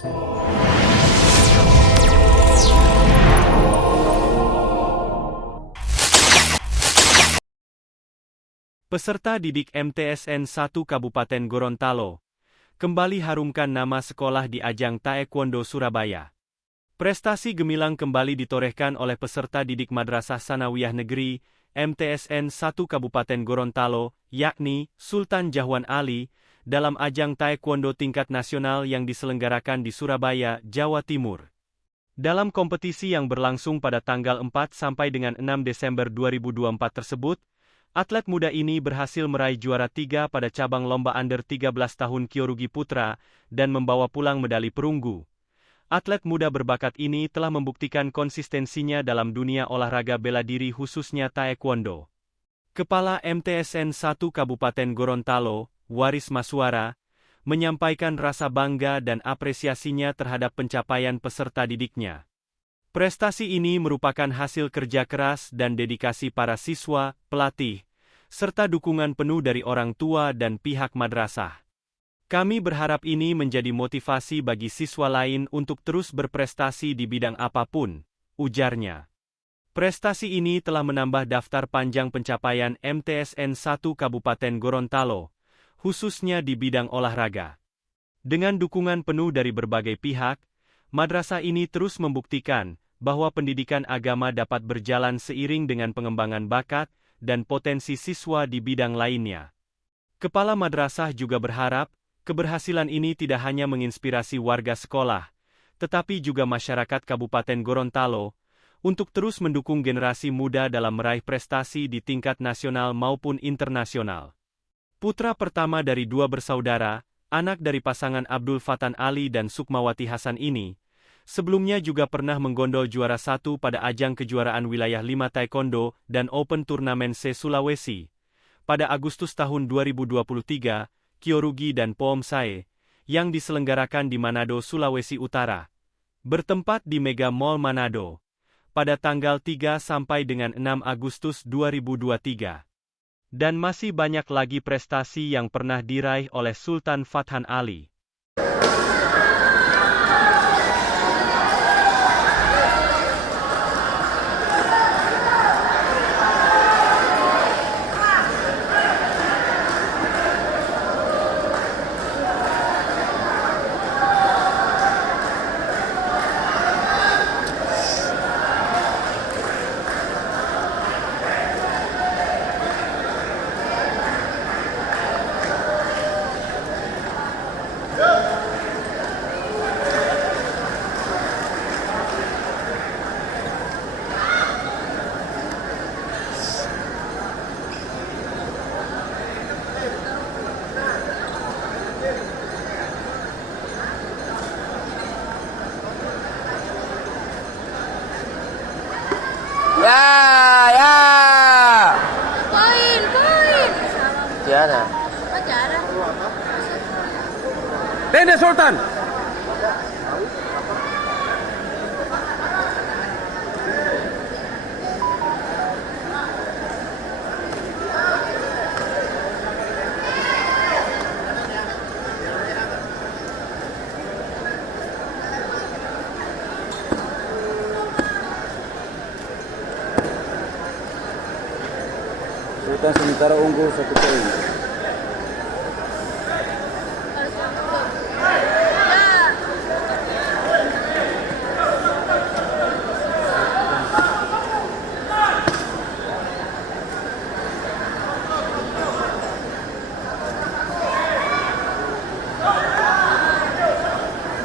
Peserta didik MTSN 1 Kabupaten Gorontalo kembali harumkan nama sekolah di ajang Taekwondo Surabaya. Prestasi gemilang kembali ditorehkan oleh peserta didik Madrasah Sanawiyah Negeri MTSN 1 Kabupaten Gorontalo, yakni Sultan Jahwan Ali, dalam ajang Taekwondo tingkat nasional yang diselenggarakan di Surabaya, Jawa Timur. Dalam kompetisi yang berlangsung pada tanggal 4 sampai dengan 6 Desember 2024 tersebut, atlet muda ini berhasil meraih juara 3 pada cabang lomba under 13 tahun Kyorugi Putra dan membawa pulang medali perunggu. Atlet muda berbakat ini telah membuktikan konsistensinya dalam dunia olahraga bela diri khususnya Taekwondo. Kepala MTSN 1 Kabupaten Gorontalo, Waris Maswara, menyampaikan rasa bangga dan apresiasinya terhadap pencapaian peserta didiknya. Prestasi ini merupakan hasil kerja keras dan dedikasi para siswa, pelatih, serta dukungan penuh dari orang tua dan pihak madrasah. Kami berharap ini menjadi motivasi bagi siswa lain untuk terus berprestasi di bidang apapun, ujarnya. Prestasi ini telah menambah daftar panjang pencapaian MTSN 1 Kabupaten Gorontalo, khususnya di bidang olahraga. Dengan dukungan penuh dari berbagai pihak, madrasah ini terus membuktikan bahwa pendidikan agama dapat berjalan seiring dengan pengembangan bakat dan potensi siswa di bidang lainnya. Kepala madrasah juga berharap, keberhasilan ini tidak hanya menginspirasi warga sekolah, tetapi juga masyarakat Kabupaten Gorontalo, untuk terus mendukung generasi muda dalam meraih prestasi di tingkat nasional maupun internasional. Putra pertama dari dua bersaudara, anak dari pasangan Abdul Fatan Ali dan Sukmawati Hasan ini, sebelumnya juga pernah menggondol juara 1 pada ajang kejuaraan wilayah 5 Taekwondo dan Open Turnamen se-Sulawesi. Pada Agustus tahun 2023, Kyorugi dan Poom Sae, yang diselenggarakan di Manado, Sulawesi Utara, bertempat di Mega Mall Manado, pada tanggal 3 sampai dengan 6 Agustus 2023. Dan masih banyak lagi prestasi yang pernah diraih oleh Sultan Fathan Ali. Ya. Poin. Tiara. Oh, jarang. Tenda Sultan. Sultan sementara unggul 1 poin.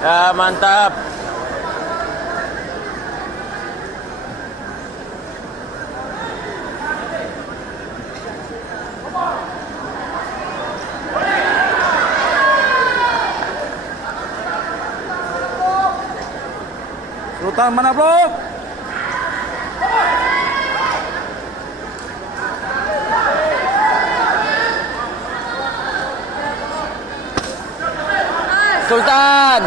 Ya, mantap. Sultan mana bro? Sultan.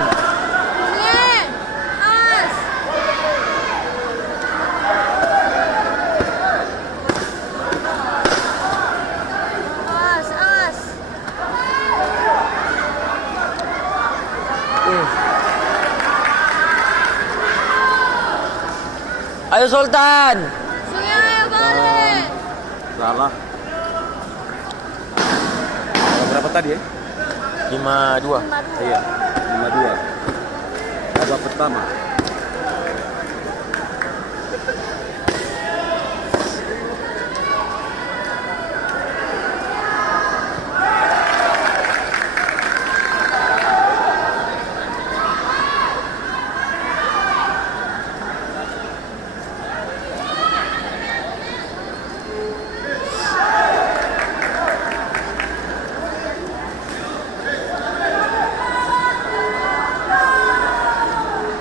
Ayo Sultan. Sungai ayo balik. Salah. Berapa tadi ya? 5-2. Iya, 5-2. Babak pertama.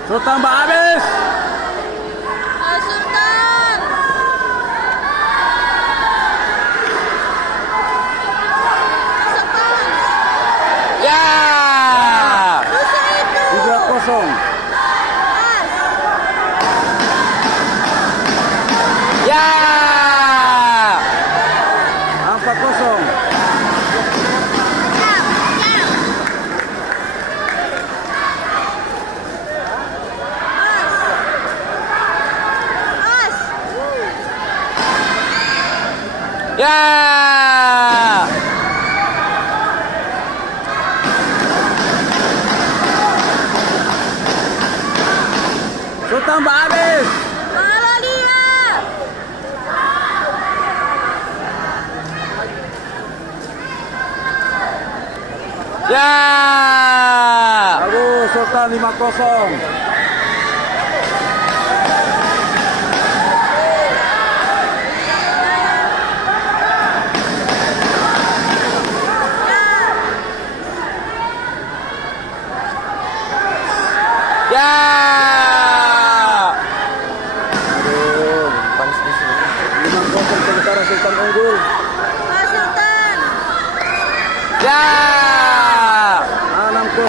Sultan Mbak habis. Ayo Sultan. Sultan. Ya. Bisa itu. 3-0. Pas. Ya. 4-0. Pas. Ya. Sultan Mbak habis. Mana dia? Ya. Bagus, Sultan 5-0. Ya. Aduh, Panas di sini. 5-0 sementara Sultan unggul. Pas Sultan. Ya. 6-0.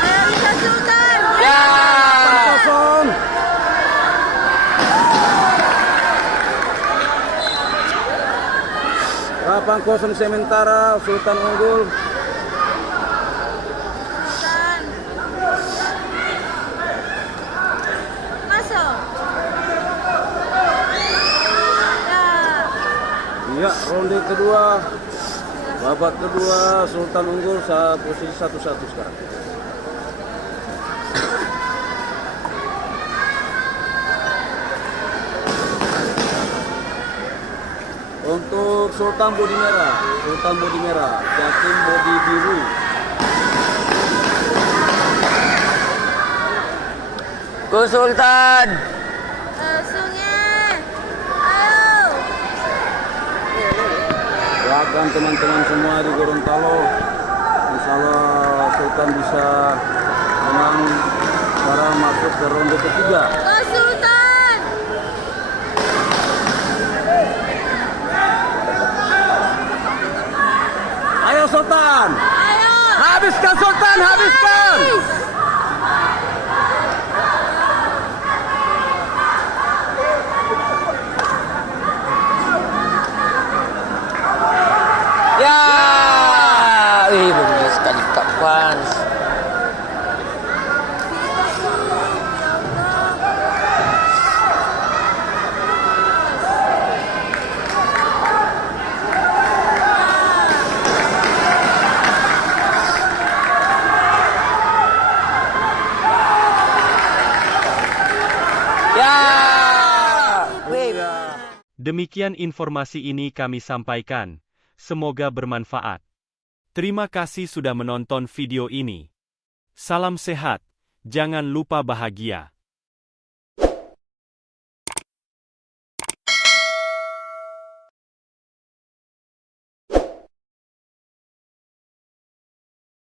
Ayo bisa Sultan. Ya. 8-0. 8-0 sementara Sultan unggul. Sultan. Masuk. Ya. Iya, ronde kedua. Babak kedua Sultan unggul posisi 1-1 sekarang. Untuk Sultan bodi merah, Jatim bodi biru. Go Sultan. Sungai. Ayo. Doakan teman-teman semua di Gorontalo. Insya Allah Sultan bisa menang sekarang masuk ke ronde ketiga. Go Sultan. Ayo Sultan, Ayo. habiskan Sultan, habiskan. Ya. Ih, benar sekali Kak Fans. Ya. Wih. Demikian informasi ini kami sampaikan. Semoga bermanfaat. Terima kasih sudah menonton video ini. Salam sehat, jangan lupa bahagia.